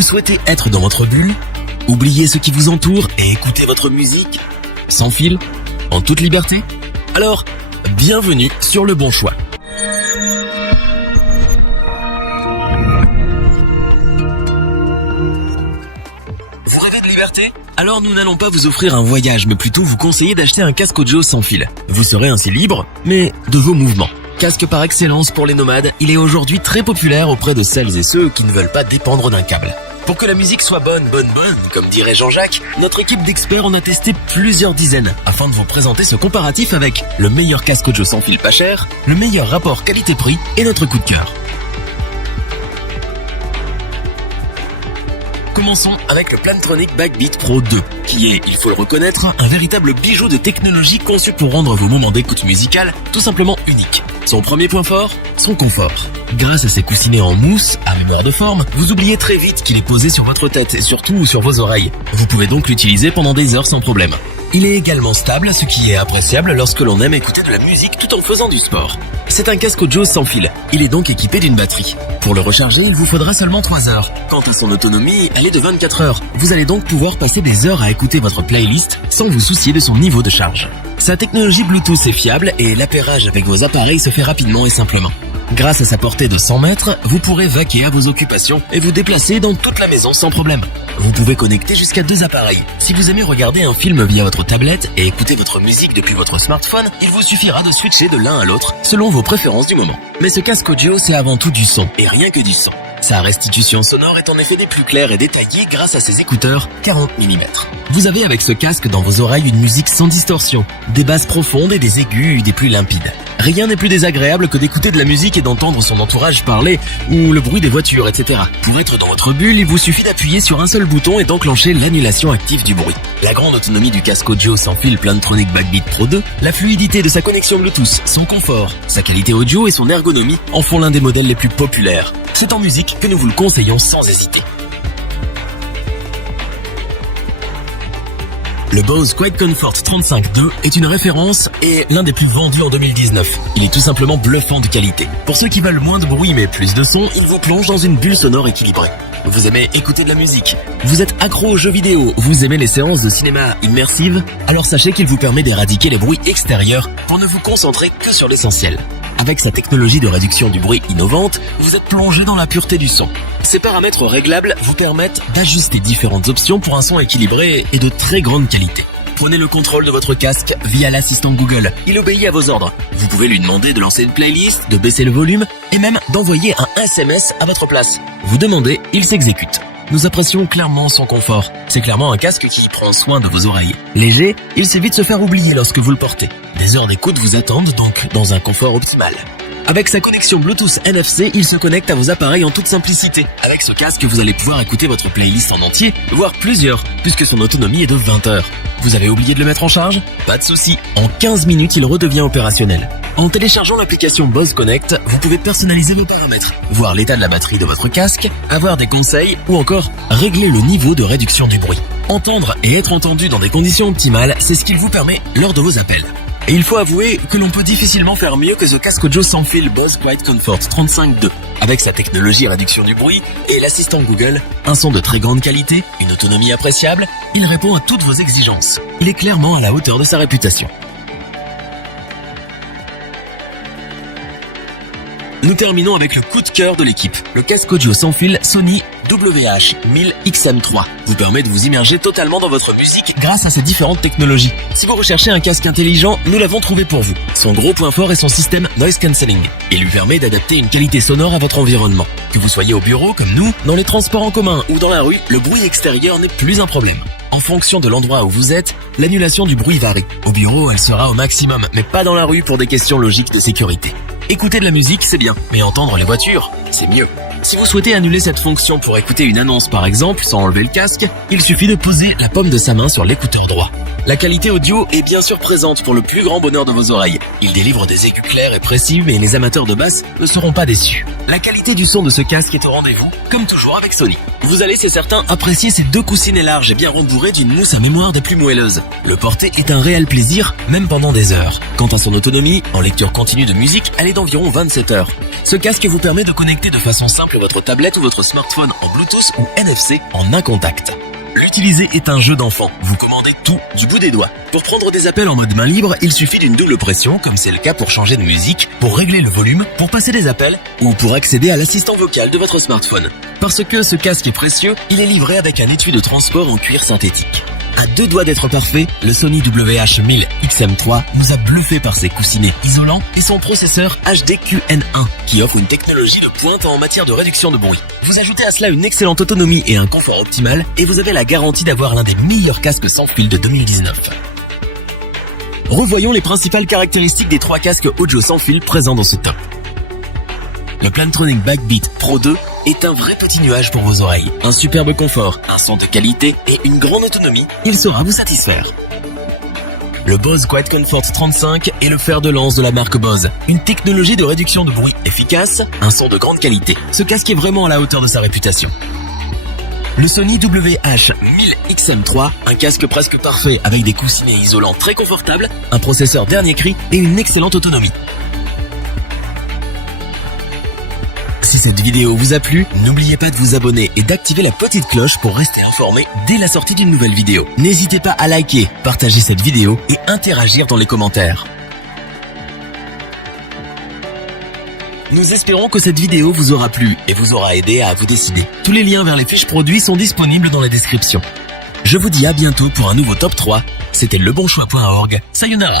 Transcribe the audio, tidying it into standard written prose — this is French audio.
Vous souhaitez être dans votre bulle, oublier ce qui vous entoure et écouter votre musique sans fil, en toute liberté? Alors, bienvenue sur le bon choix. Vous rêvez de liberté? Alors nous n'allons pas vous offrir un voyage, mais plutôt vous conseiller d'acheter un casque audio sans fil. Vous serez ainsi libre, mais de vos mouvements. Casque par excellence pour les nomades, il est aujourd'hui très populaire auprès de celles et ceux qui ne veulent pas dépendre d'un câble. Pour que la musique soit bonne, comme dirait Jean-Jacques, notre équipe d'experts en a testé plusieurs dizaines afin de vous présenter ce comparatif avec le meilleur casque audio sans fil pas cher, le meilleur rapport qualité-prix et notre coup de cœur. Commençons avec le Plantronic Backbeat Pro 2, qui est, il faut le reconnaître, un véritable bijou de technologie conçu pour rendre vos moments d'écoute musicale tout simplement uniques. Son premier point fort, son confort. Grâce à ses coussinets en mousse, à mémoire de forme, vous oubliez très vite qu'il est posé sur votre tête et surtout sur vos oreilles. Vous pouvez donc l'utiliser pendant des heures sans problème. Il est également stable, ce qui est appréciable lorsque l'on aime écouter de la musique tout en faisant du sport. C'est un casque audio sans fil, il est donc équipé d'une batterie. Pour le recharger, il vous faudra seulement 3 heures. Quant à son autonomie, elle est de 24 heures. Vous allez donc pouvoir passer des heures à écouter votre playlist sans vous soucier de son niveau de charge. Sa technologie Bluetooth est fiable et l'appairage avec vos appareils se fait rapidement et simplement. Grâce à sa portée de 100 mètres, vous pourrez vaquer à vos occupations et vous déplacer dans toute la maison sans problème. Vous pouvez connecter jusqu'à 2 appareils. Si vous aimez regarder un film via votre tablette et écouter votre musique depuis votre smartphone, il vous suffira de switcher de l'un à l'autre selon vos préférences du moment. Mais ce casque audio, c'est avant tout du son, et rien que du son. Sa restitution sonore est en effet des plus claires et détaillées grâce à ses écouteurs 40 mm. Vous avez avec ce casque dans vos oreilles une musique sans distorsion, des basses profondes et des aigus des plus limpides. Rien n'est plus désagréable que d'écouter de la musique et d'entendre son entourage parler ou le bruit des voitures, etc. Pour être dans votre bulle, il vous suffit d'appuyer sur un seul bouton et d'enclencher l'annulation active du bruit. La grande autonomie du casque audio sans fil Plantronic Backbeat Pro 2, la fluidité de sa connexion Bluetooth, son confort, sa qualité audio et son ergonomie en font l'un des modèles les plus populaires. C'est en musique que nous vous le conseillons sans hésiter. Le Bose Quiet Comfort 35.2 est une référence et l'un des plus vendus en 2019. Il est tout simplement bluffant de qualité. Pour ceux qui veulent moins de bruit mais plus de son, il vous plonge dans une bulle sonore équilibrée. Vous aimez écouter de la musique, vous êtes accro aux jeux vidéo, vous aimez les séances de cinéma immersives, alors sachez qu'il vous permet d'éradiquer les bruits extérieurs pour ne vous concentrer que sur l'essentiel. Avec sa technologie de réduction du bruit innovante, vous êtes plongé dans la pureté du son. Ces paramètres réglables vous permettent d'ajuster différentes options pour un son équilibré et de très grande qualité. Prenez le contrôle de votre casque via l'assistant Google. Il obéit à vos ordres. Vous pouvez lui demander de lancer une playlist, de baisser le volume et même d'envoyer un SMS à votre place. Vous demandez, il s'exécute. Nous apprécions clairement son confort. C'est clairement un casque qui prend soin de vos oreilles. Léger, il sait vite se faire oublier lorsque vous le portez. Des heures d'écoute vous attendent donc dans un confort optimal. Avec sa connexion Bluetooth NFC, il se connecte à vos appareils en toute simplicité. Avec ce casque, vous allez pouvoir écouter votre playlist en entier, voire plusieurs, puisque son autonomie est de 20 heures. Vous avez oublié de le mettre en charge? Pas de souci. En 15 minutes, il redevient opérationnel. En téléchargeant l'application Bose Connect, vous pouvez personnaliser vos paramètres, voir l'état de la batterie de votre casque, avoir des conseils ou encore régler le niveau de réduction du bruit. Entendre et être entendu dans des conditions optimales, c'est ce qu'il vous permet lors de vos appels. Et il faut avouer que l'on peut difficilement faire mieux que ce casque audio sans fil Bose Quiet Comfort 35.2. Avec sa technologie réduction du bruit et l'assistant Google, un son de très grande qualité, une autonomie appréciable, il répond à toutes vos exigences. Il est clairement à la hauteur de sa réputation. Nous terminons avec le coup de cœur de l'équipe. Le casque audio sans fil Sony WH-1000XM3 vous permet de vous immerger totalement dans votre musique grâce à ses différentes technologies. Si vous recherchez un casque intelligent, nous l'avons trouvé pour vous. Son gros point fort est son système Noise Cancelling. Il lui permet d'adapter une qualité sonore à votre environnement. Que vous soyez au bureau comme nous, dans les transports en commun ou dans la rue, le bruit extérieur n'est plus un problème. En fonction de l'endroit où vous êtes, l'annulation du bruit varie. Au bureau, elle sera au maximum, mais pas dans la rue pour des questions logiques de sécurité. Écouter de la musique, c'est bien, mais entendre les voitures, c'est mieux. Si vous souhaitez annuler cette fonction pour écouter une annonce par exemple, sans enlever le casque, il suffit de poser la paume de sa main sur l'écouteur droit. La qualité audio est bien sûr présente pour le plus grand bonheur de vos oreilles. Il délivre des aigus clairs et précis, mais les amateurs de basse ne seront pas déçus. La qualité du son de ce casque est au rendez-vous, comme toujours avec Sony. Vous allez, c'est certain, apprécier ces deux coussinets larges et bien rembourrés d'une mousse à mémoire des plus moelleuses. Le porter est un réel plaisir, même pendant des heures. Quant à son autonomie, en lecture continue de musique, elle est d'environ 27 heures. Ce casque vous permet de connecter connecter de façon simple votre tablette ou votre smartphone en Bluetooth ou NFC en un contact. L'utiliser est un jeu d'enfant, vous commandez tout du bout des doigts. Pour prendre des appels en mode main libre, il suffit d'une double pression, comme c'est le cas pour changer de musique, pour régler le volume, pour passer des appels ou pour accéder à l'assistant vocal de votre smartphone. Parce que ce casque est précieux, il est livré avec un étui de transport en cuir synthétique. À 2 doigts d'être parfait, le Sony WH-1000 XM3 nous a bluffé par ses coussinets isolants et son processeur HDQN1 qui offre une technologie de pointe en matière de réduction de bruit. Vous ajoutez à cela une excellente autonomie et un confort optimal et vous avez la garantie d'avoir l'un des meilleurs casques sans fil de 2019. Revoyons les principales caractéristiques des 3 casques audio sans fil présents dans ce top. Le Plantronic Backbeat Pro 2 est un vrai petit nuage pour vos oreilles. Un superbe confort, un son de qualité et une grande autonomie, il saura vous satisfaire. Le Bose Quiet Comfort 35 est le fer de lance de la marque Bose. Une technologie de réduction de bruit efficace, un son de grande qualité. Ce casque est vraiment à la hauteur de sa réputation. Le Sony WH-1000 XM3, un casque presque parfait avec des coussinets isolants très confortables, un processeur dernier cri et une excellente autonomie. Si cette vidéo vous a plu, n'oubliez pas de vous abonner et d'activer la petite cloche pour rester informé dès la sortie d'une nouvelle vidéo. N'hésitez pas à liker, partager cette vidéo et interagir dans les commentaires. Nous espérons que cette vidéo vous aura plu et vous aura aidé à vous décider. Tous les liens vers les fiches produits sont disponibles dans la description. Je vous dis à bientôt pour un nouveau top 3. C'était lebonchoix.org. Sayonara.